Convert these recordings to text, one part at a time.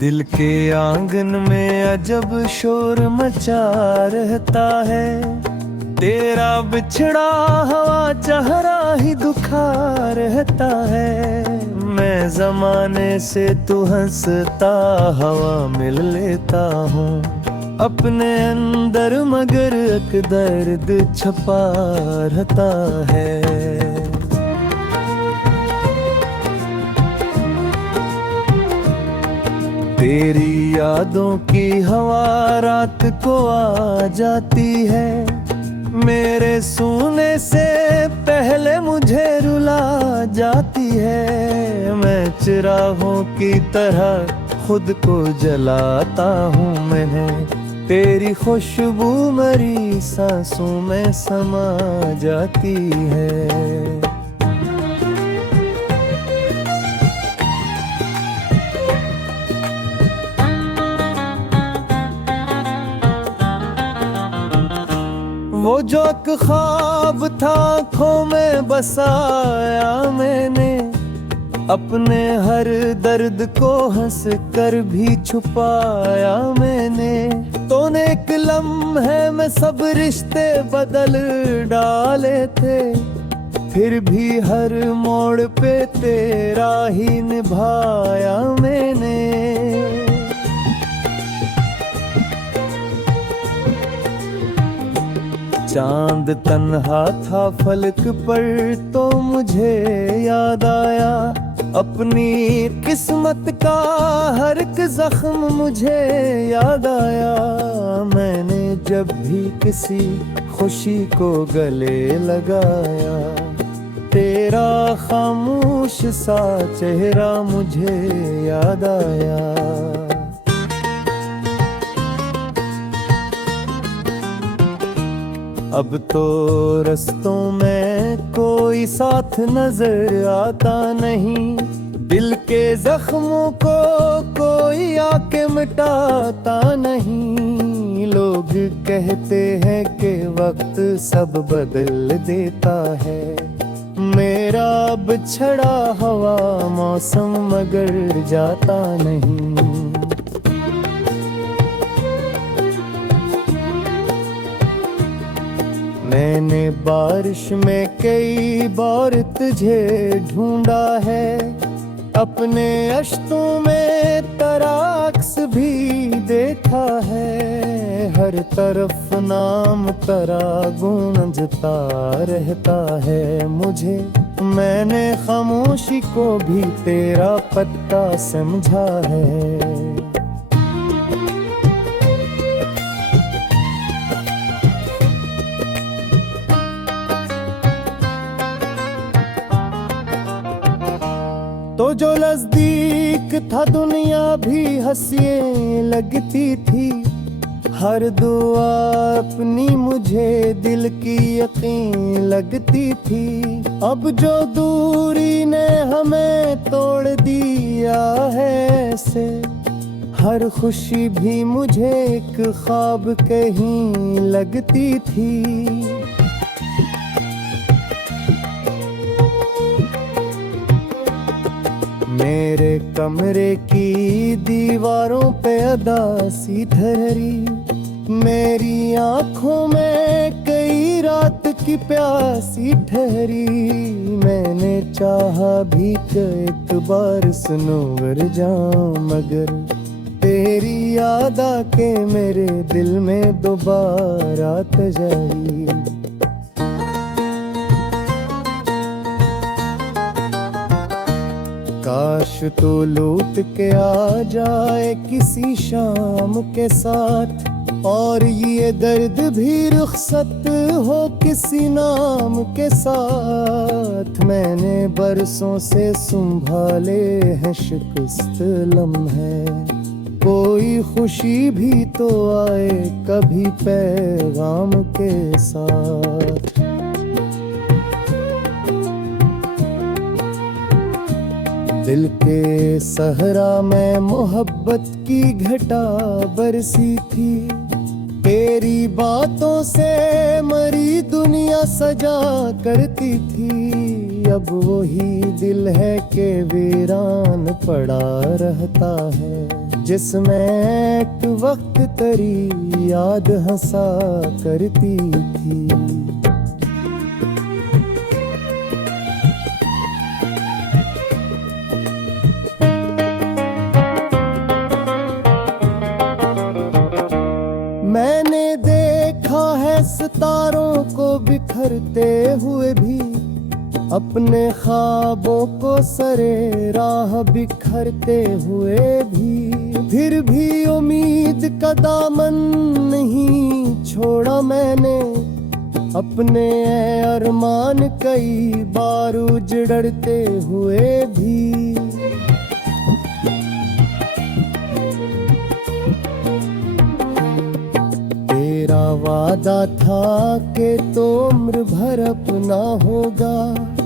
दिल के आंगन में अजब शोर मचा रहता है। तेरा बिछड़ा हवा चेहरा ही दुखा रहता है। मैं जमाने से तू हंसता हवा मिल लेता हूँ अपने अंदर, मगर एक दर्द छपा रहता है। तेरी यादों की हवा रात को आ जाती है। मेरे सोने से पहले मुझे रुला जाती है। मैं चिरागों की तरह खुद को जलाता हूँ। मैंने तेरी खुशबू मेरी सांसों में समा जाती है। वो जो एक ख्वाब था आँखों में बसाया मैंने, अपने हर दर्द को हंस कर भी छुपाया मैंने। तो एक लम्हे में सब रिश्ते बदल डाले थे, फिर भी हर मोड़ पे तेरा ही निभाया मैंने। चांद तन्हा था फलक पर तो मुझे याद आया, अपनी किस्मत का हर एक जख्म मुझे याद आया। मैंने जब भी किसी खुशी को गले लगाया, तेरा खामोश सा चेहरा मुझे याद आया। अब तो रस्तों में कोई साथ नजर आता नहीं, दिल के जख्मों को कोई आके मिटाता नहीं। लोग कहते हैं कि वक्त सब बदल देता है, मेरा बिछड़ा हवा मौसम मगर जाता नहीं। मैंने बारिश में कई बार तुझे ढूंढा है, अपने अश्कों में तराक्स भी देखा है। हर तरफ नाम तेरा गूंजता रहता है मुझे, मैंने खामोशी को भी तेरा पत्ता समझा है। तो जो नजदीक था दुनिया भी हंसने लगती थी, हर दुआ अपनी मुझे दिल की यकीन लगती थी। अब जो दूरी ने हमें तोड़ दिया है ऐसे, हर खुशी भी मुझे एक ख्वाब कहीं लगती थी। मेरे कमरे की दीवारों पे अदासी ठहरी, मेरी आंखों में कई रात की प्यासी ठहरी। मैंने चाहा भी कि एक बार सनोवर जाऊं, मगर तेरी याद आके मेरे दिल में दोबारा तजाई। काश तो लौट के आ जाए किसी शाम के साथ, और ये दर्द भी रुखसत हो किसी नाम के साथ। मैंने बरसों से संभाले हैं शिकस्त लम्हे, कोई खुशी भी तो आए कभी पैगाम के साथ। दिल के सहरा में मोहब्बत की घटा बरसी थी, तेरी बातों से मरी दुनिया सजा करती थी। अब वही दिल है कि वीरान पड़ा रहता है। जिसमें एक वक्त तेरी याद हंसा करती थी। मैंने देखा है सितारों को बिखरते हुए भी, अपने ख्वाबों को सरे राह बिखरते हुए भी, फिर भी उम्मीद का दामन नहीं छोड़ा मैंने, अपने अरमान कई बार उजड़ते हुए भी। तेरा वादा था कि तो उम्र भर अपना होगा,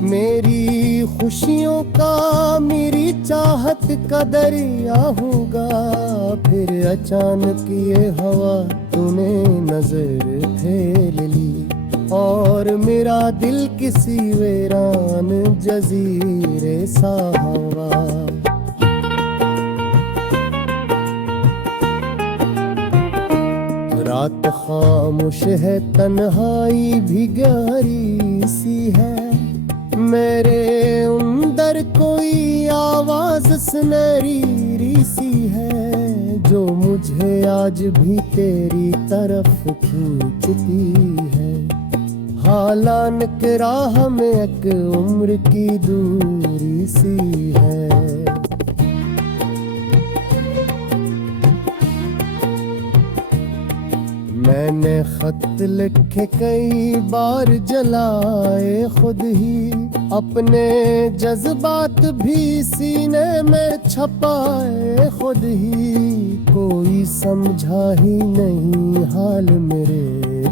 मेरी खुशियों का मेरी चाहत का दरिया होगा। फिर अचानक ये हवा तूने नजर फेर ली, और मेरा दिल किसी वीरान जजीरे सा हुआ। रात खामोश है, तन्हाई भी गहरी सी है, मेरे अंदर कोई आवाज सुनहरी सी है, जो मुझे आज भी तेरी तरफ खींचती है। हालांकि राह में एक उम्र की दूरी सी है। मैंने खत लिखे कई बार जलाए खुद ही, अपने जज्बात भी सीने में छपाए खुद ही। कोई समझा ही नहीं हाल मेरे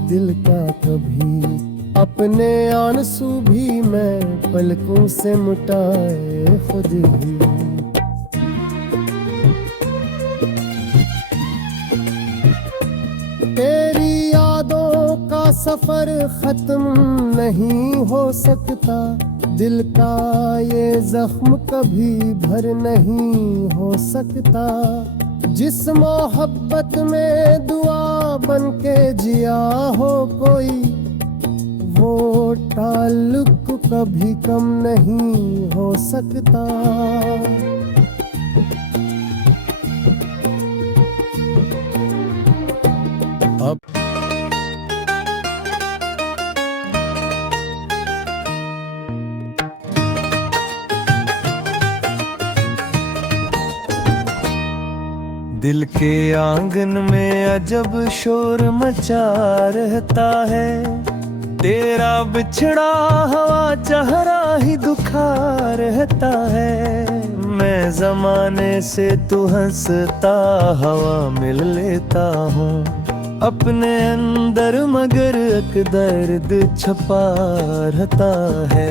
दिल का कभी, अपने आंसू भी मैं पलकों से मिटाए खुद ही। तेरी यादों का सफर खत्म नहीं हो सकता, दिल का ये जख्म कभी भर नहीं हो सकता। जिस मोहब्बत में दुआ बन के जिया हो कोई, वो ताल्लुक कभी कम नहीं हो सकता। अब दिल के आंगन में अजब शोर मचा रहता है, तेरा बिछड़ा हवा चेहरा ही दुखा रहता है। मैं जमाने से तू हंसता हवा मिल लेता हूँ अपने अंदर, मगर एक दर्द छपा रहता है।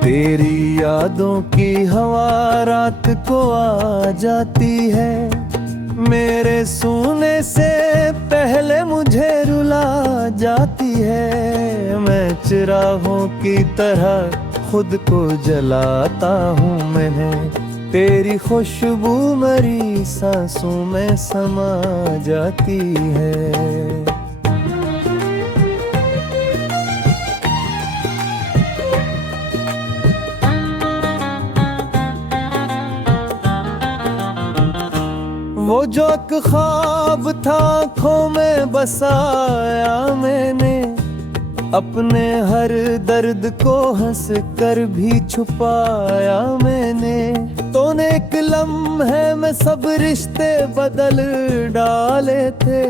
तेरी यादों की हवा रात को आ जाती है, मेरे सोने से पहले मुझे रुला जाती है। मैं चिरागों की तरह खुद को जलाता हूँ मैंने, तेरी खुशबू मेरी सांसों में समा जाती है। वो जो एक ख्वाब था आँखों में बसाया मैंने, अपने हर दर्द को हंस कर भी छुपाया मैंने। तो एक लम्हे में सब रिश्ते बदल डाले थे,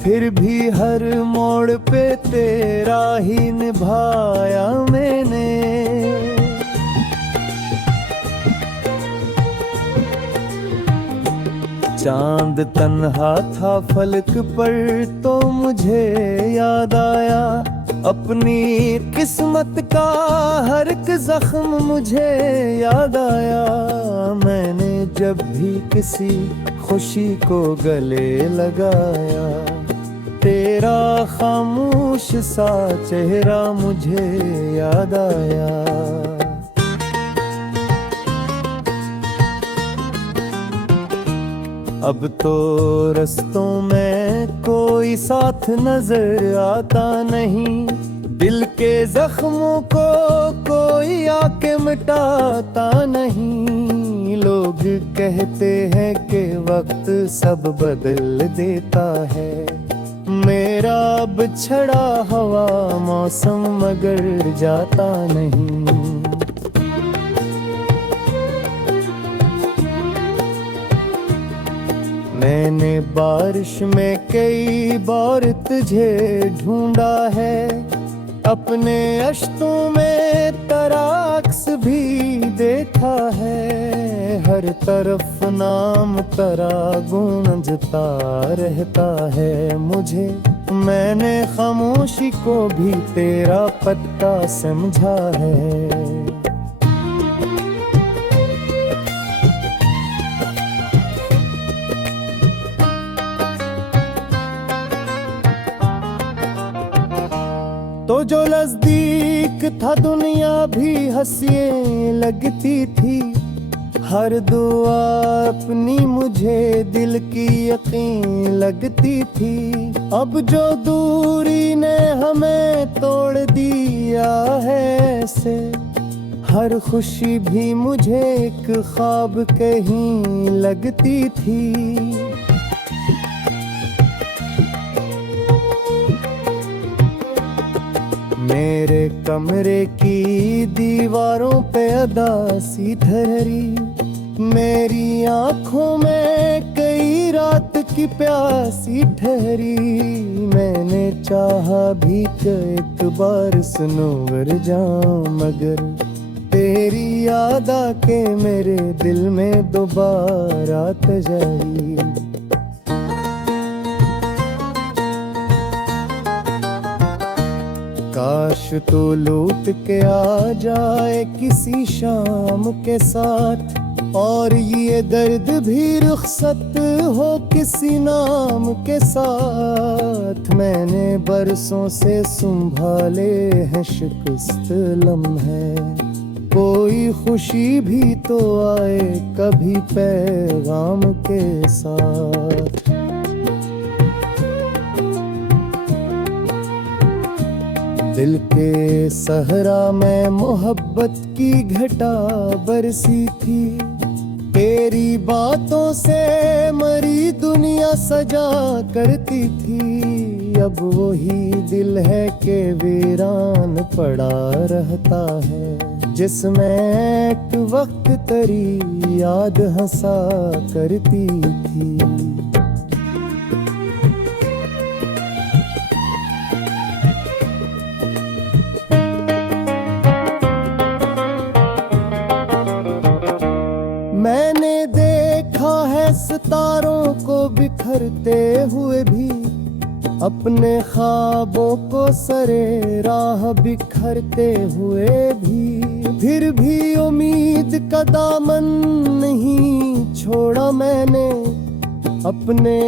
फिर भी हर मोड़ पे तेरा ही निभाया मैंने। चांद तन्हा था फलक पर तो मुझे याद आया, अपनी किस्मत का हर एक जख्म मुझे याद आया। मैंने जब भी किसी खुशी को गले लगाया, तेरा खामोश सा चेहरा मुझे याद आया। अब तो रस्तों में कोई साथ नजर आता नहीं, दिल के जख्मों को कोई आके मिटाता नहीं। लोग कहते हैं कि वक्त सब बदल देता है, मेरा बिछड़ा हवा मौसम मगर जाता नहीं। मैंने बारिश में कई बार तुझे ढूंढा है, अपने अश्कों में तराक्स भी देखा है। हर तरफ नाम तेरा गूंजता रहता है मुझे, मैंने खामोशी को भी तेरा पत्ता समझा है। तो जो नजदीक था दुनिया भी हंसिए लगती थी, हर दुआ अपनी मुझे दिल की यकीन लगती थी। अब जो दूरी ने हमें तोड़ दिया है ऐसे, हर खुशी भी मुझे एक ख्वाब कहीं लगती थी। मेरे कमरे की दीवारों पे अदासी ठहरी, मेरी आंखों में कई रात की प्यासी ठहरी। मैंने चाहा भी कि एक बार सनोवर जाऊं, मगर तेरी याद आके मेरे दिल में दोबारा तजाई। काश तू लौट के आ जाए किसी शाम के साथ, और ये दर्द भी रुखसत हो किसी नाम के साथ। मैंने बरसों से संभाले हैं शिकस्त लम्हे, कोई खुशी भी तो आए कभी पैगाम के साथ। दिल के सहरा में मोहब्बत की घटा बरसी थी, तेरी बातों से मरी दुनिया सजा करती थी। अब वही दिल है कि वीरान पड़ा रहता है, जिसमें एक वक्त तेरी याद हंसा करती थी। मैंने देखा है सितारों को बिखरते हुए भी, अपने ख्वाबों को सरे राह बिखरते हुए भी। फिर भी उम्मीद का दामन नहीं छोड़ा मैंने, अपने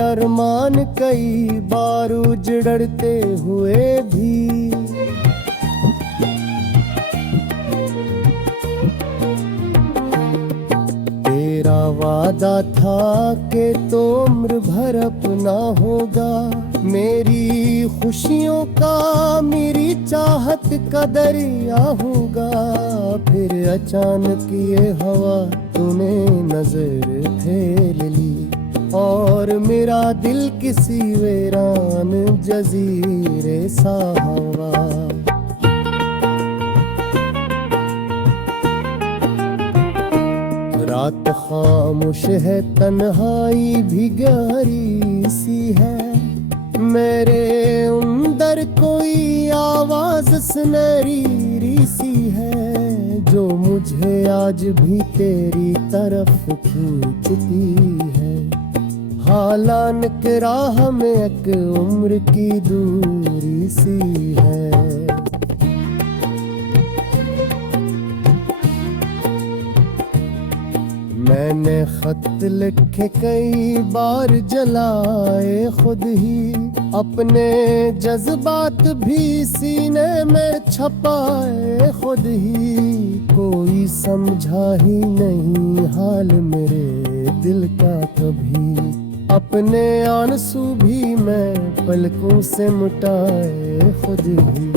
अरमान कई बार उजड़ते हुए भी। तेरा वादा था कि तो उम्र भर अपना होगा, मेरी खुशियों का मेरी चाहत का दरिया होगा। फिर अचानक ये हवा तूने नजर फेर ली, और मेरा दिल किसी वीरान जजीरे सा हुआ। रात खामोश है, तन्हाई भी गहरी सी है, मेरे अंदर कोई आवाज सुनहरी सी है, जो मुझे आज भी तेरी तरफ खींचती है। हालांकि राह में एक उम्र की दूरी सी है। मैंने खत लिखे कई बार जलाए खुद ही, अपने जज्बात भी सीने में छपाए खुद ही, कोई समझा ही नहीं हाल मेरे दिल का कभी। अपने आंसू भी मैं पलकों से मिटाए खुद ही।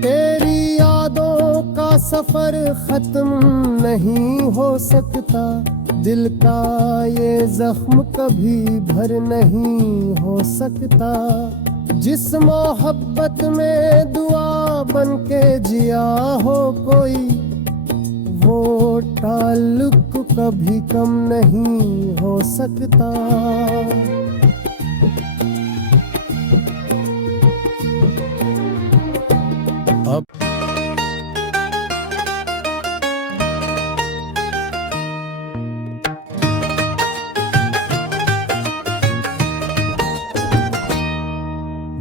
तेरी यादों का सफर खत्म नहीं हो सकता, दिल का ये जख्म कभी भर नहीं हो सकता। जिस मोहब्बत में दुआ बन के जिया हो कोई, वो ताल्लुक कभी कम नहीं हो सकता। अब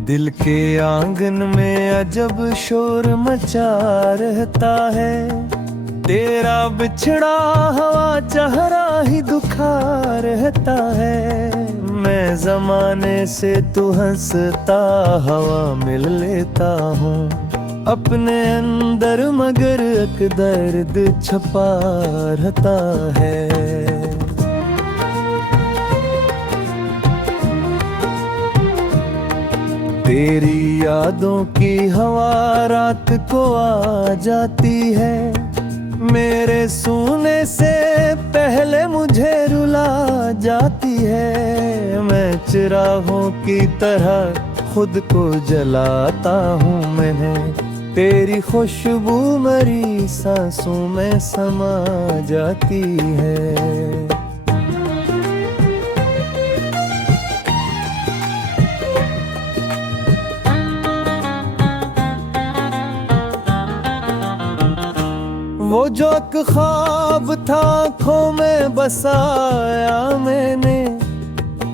दिल के आंगन में अजब शोर मचा रहता है, तेरा बिछड़ा हवा चेहरा ही दुखा रहता है। मैं जमाने से तू हंसता हवा मिल लेता हूँ अपने अंदर, मगर एक दर्द छपा रहता है। तेरी यादों की हवा रात को आ जाती है, मेरे सोने से पहले मुझे रुला जाती है। मैं चिरागों की तरह खुद को जलाता हूँ मैंने, तेरी खुशबू मेरी सांसों में समा जाती है। वो जो एक ख्वाब था आँखों में बसाया मैंने,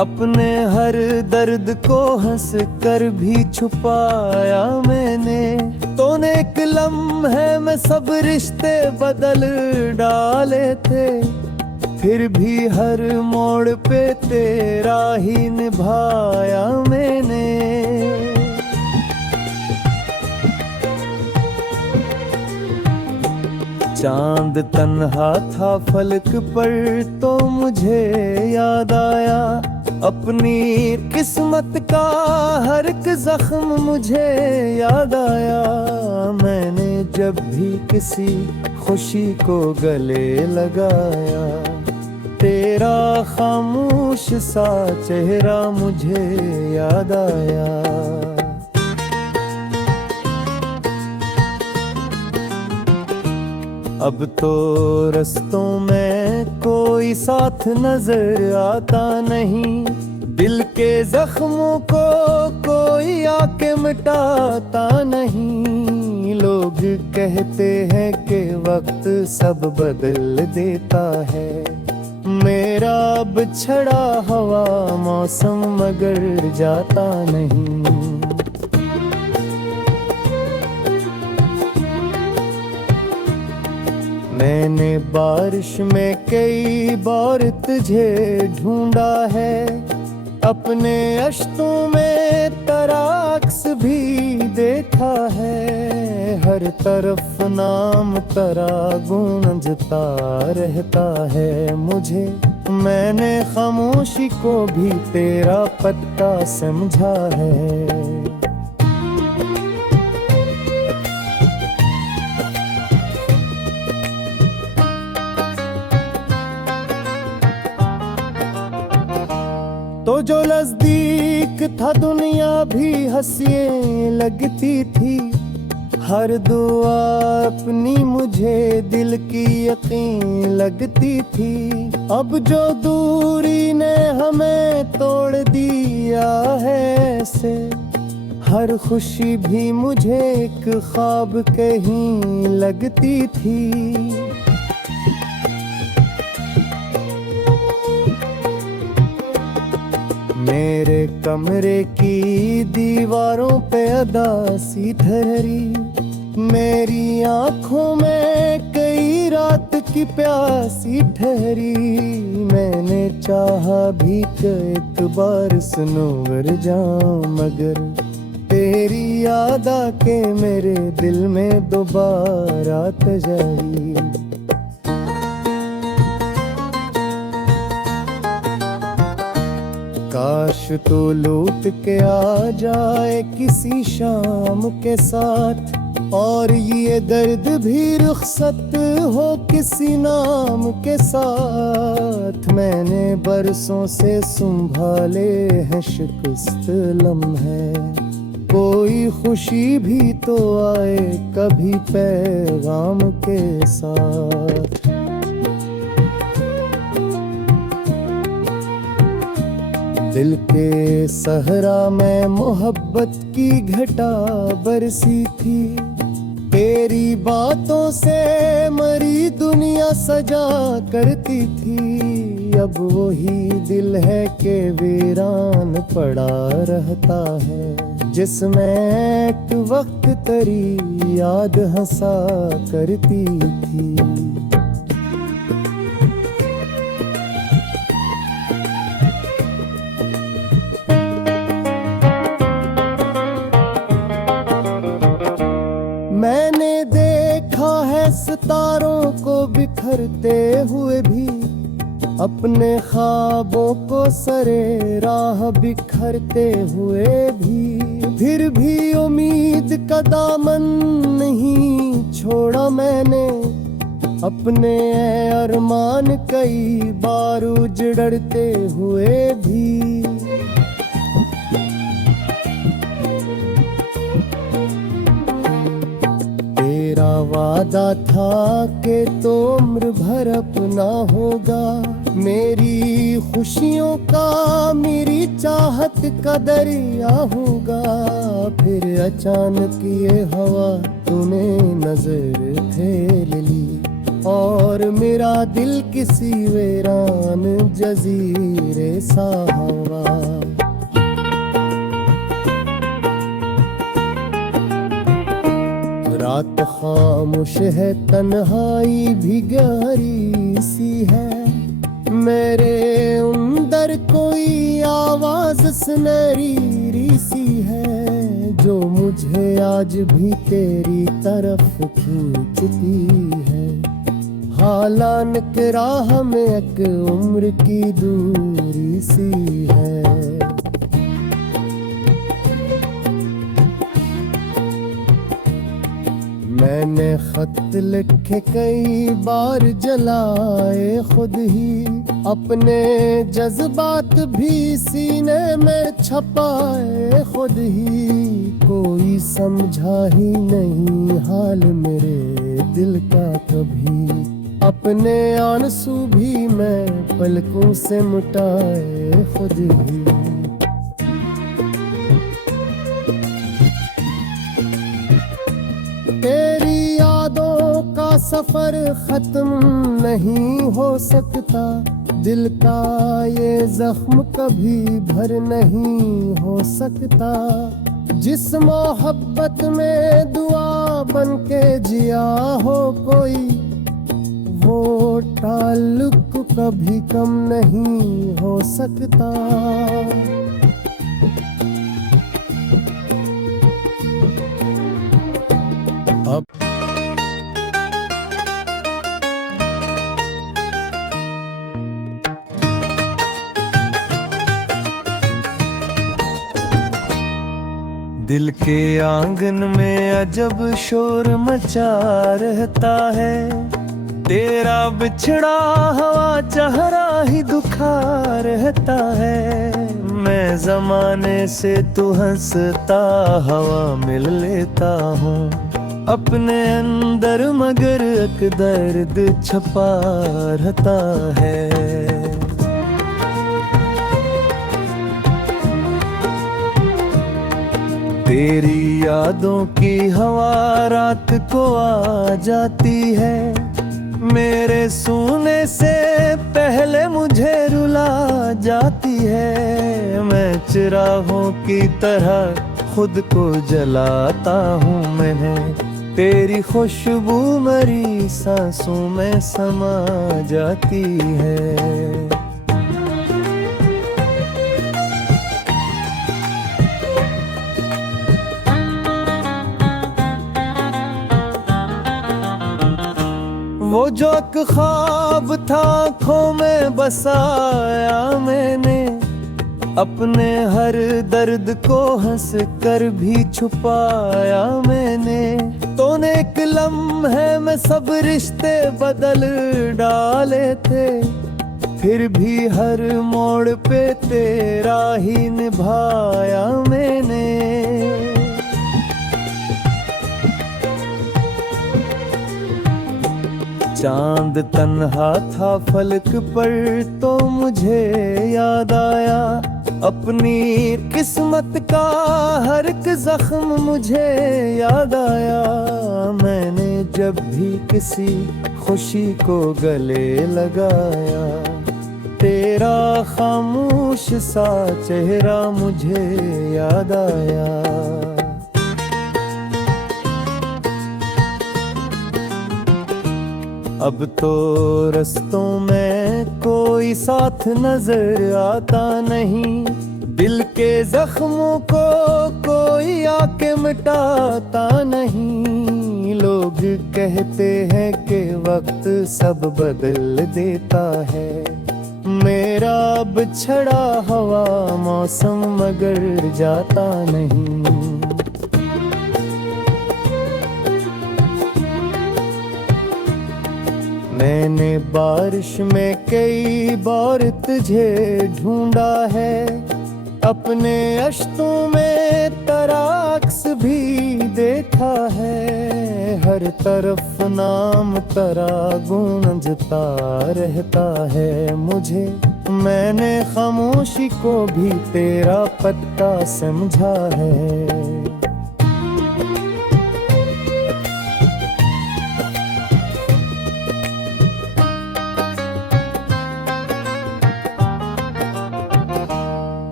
अपने हर दर्द को हंस कर भी छुपाया मैंने। तो एक लम्हे में सब रिश्ते बदल डाले थे, फिर भी हर मोड़ पे तेरा ही निभाया मैंने। चांद तन्हा था फलक पर तो मुझे याद आया, अपनी किस्मत का हर एक जख्म मुझे याद आया। मैंने जब भी किसी खुशी को गले लगाया, तेरा खामोश सा चेहरा मुझे याद आया। अब तो रस्तों में कोई साथ नजर आता नहीं, दिल के जख्मों को कोई आके मिटाता नहीं। लोग कहते हैं कि वक्त सब बदल देता है, मेरा बिछड़ा हवा मौसम मगर जाता नहीं। मैंने बारिश में कई बार तुझे ढूंढा है, अपने अश्कों में तराक्स भी देखा है। हर तरफ नाम तेरा गूंजता रहता है मुझे, मैंने खामोशी को भी तेरा पत्ता समझा है। तो जो नजदीक था दुनिया भी हंसिए लगती थी, हर दुआ अपनी मुझे दिल की यकीन लगती थी। अब जो दूरी ने हमें तोड़ दिया है ऐसे, हर खुशी भी मुझे एक ख्वाब कहीं लगती थी। मेरे कमरे की दीवारों पे अदासी ठहरी, मेरी आंखों में कई रात की प्यासी ठहरी। मैंने चाहा भी कि एक बार सनोवर जाऊं, मगर तेरी याद आके मेरे दिल में दोबारा तजाई। काश तो लौट के आ जाए किसी शाम के साथ, और ये दर्द भी रुखसत हो किसी नाम के साथ। मैंने बरसों से संभाले हैं शिकस्त लम्हे, कोई खुशी भी तो आए कभी पैगाम के साथ। दिल के सहरा में मोहब्बत की घटा बरसी थी, तेरी बातों से मरी दुनिया सजा करती थी। अब वही दिल है कि वीरान पड़ा रहता है, जिसमें एक वक्त तेरी याद हंसा करती थी। मैंने देखा है सितारों को बिखरते हुए भी, अपने ख्वाबों को सरे राह बिखरते हुए भी। फिर भी उम्मीद का दामन नहीं छोड़ा मैंने, अपने अरमान कई बार उजड़ते हुए भी। तेरा वादा था कि तो उम्र भर अपना होगा, मेरी खुशियों का मेरी चाहत का दरिया होगा। फिर अचानक ये हवा तूने नजर फेर ली, और मेरा दिल किसी वीरान जजीरे सा हुआ। रात खामोश है, तन्हाई भी गहरी सी है, मेरे अंदर कोई आवाज सुनहरी सी है, जो मुझे आज भी तेरी तरफ खींचती है। हालांकि राह में एक उम्र की दूरी सी है। मैंने खत लिखे कई बार जलाए खुद ही, अपने जज्बात भी सीने में छपाए खुद ही। कोई समझा ही नहीं हाल मेरे दिल का कभी, अपने आंसू भी मैं पलकों से मिटाए खुद ही। तेरी यादों का सफर खत्म नहीं हो सकता, दिल का ये जख्म कभी भर नहीं हो सकता। जिस मोहब्बत में दुआ बन के जिया हो कोई, वो ताल्लुक कभी कम नहीं हो सकता। अब दिल के आंगन में अजब शोर मचा रहता है, तेरा बिछड़ा हवा चेहरा ही दुखा रहता है। मैं जमाने से तू हंसता हवा मिल लेता हूँ अपने अंदर, मगर एक दर्द छपा रहता है। तेरी यादों की हवा रात को आ जाती है, मेरे सोने से पहले मुझे रुला जाती है। मैं चिरागों की तरह खुद को जलाता हूँ, मैंने तेरी खुशबू मेरी सांसों में समा जाती है। वो जो एक ख्वाब था आँखों में बसाया मैंने, अपने हर दर्द को हंस कर भी छुपाया मैंने। तूने एक लम्हे में सब रिश्ते बदल डाले थे, फिर भी हर मोड़ पे तेरा ही निभाया मैंने। चांद तन्हा था फलक पर तो मुझे याद आया, अपनी किस्मत का हर एक जख्म मुझे याद आया। मैंने जब भी किसी खुशी को गले लगाया, तेरा खामोश सा चेहरा मुझे याद आया। अब तो रस्तों में कोई साथ नजर आता नहीं, दिल के जख्मों को कोई आके मिटाता नहीं। लोग कहते हैं कि वक्त सब बदल देता है, मेरा बिछड़ा हवा मौसम मगर जाता नहीं। मैंने बारिश में कई बार तुझे ढूंढा है, अपने अश्कों में तराक्स भी देखा है। हर तरफ नाम तेरा गूंजता रहता है मुझे, मैंने खामोशी को भी तेरा पत्ता समझा है।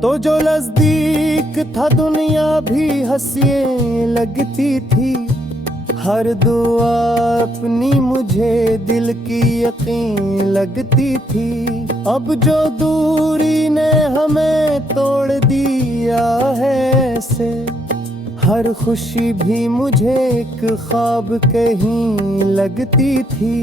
तो जो नजदीक था दुनिया भी हंसिए लगती थी, हर दुआ अपनी मुझे दिल की यकीन लगती थी। अब जो दूरी ने हमें तोड़ दिया है ऐसे, हर खुशी भी मुझे एक ख्वाब कहीं लगती थी।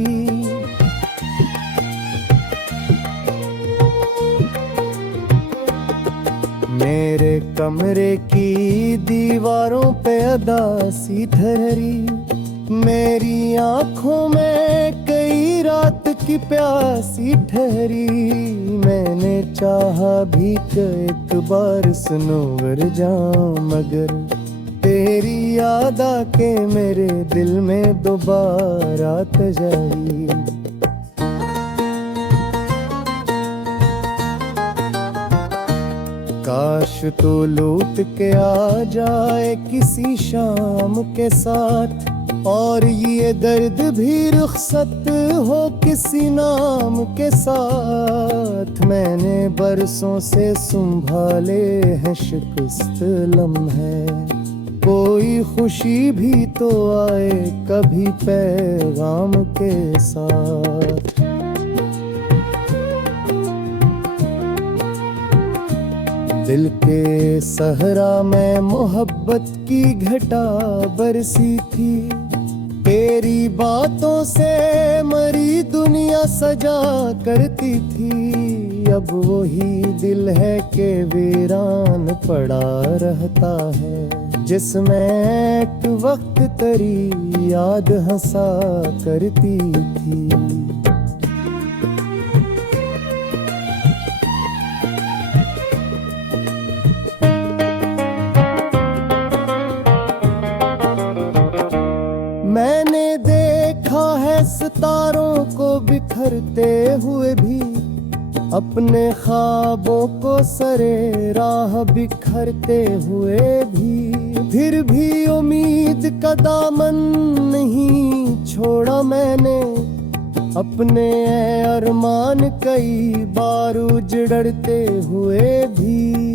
मेरे कमरे की दीवारों पे अदासी ठहरी, मेरी आंखों में कई रात की प्यासी ठहरी। मैंने चाहा भी कि एक बार सनोवर जाऊं, मगर तेरी याद आके मेरे दिल में दोबारा तजाई। काश तो लौट के आ जाए किसी शाम के साथ, और ये दर्द भी रुखसत हो किसी नाम के साथ। मैंने बरसों से संभाले हैं शिकस्त लम्हे, कोई खुशी भी तो आए कभी पैगाम के साथ। दिल के सहरा में मोहब्बत की घटा बरसी थी, तेरी बातों से मरी दुनिया सजा करती थी। अब वही दिल है कि वीरान पड़ा रहता है, जिसमें एक वक्त तेरी याद हंसा करती थी। मैंने देखा है सितारों को बिखरते हुए भी, अपने ख्वाबों को सरे राह बिखरते हुए भी। फिर भी उम्मीद का दामन नहीं छोड़ा मैंने, अपने अरमान कई बार उजड़ते हुए भी।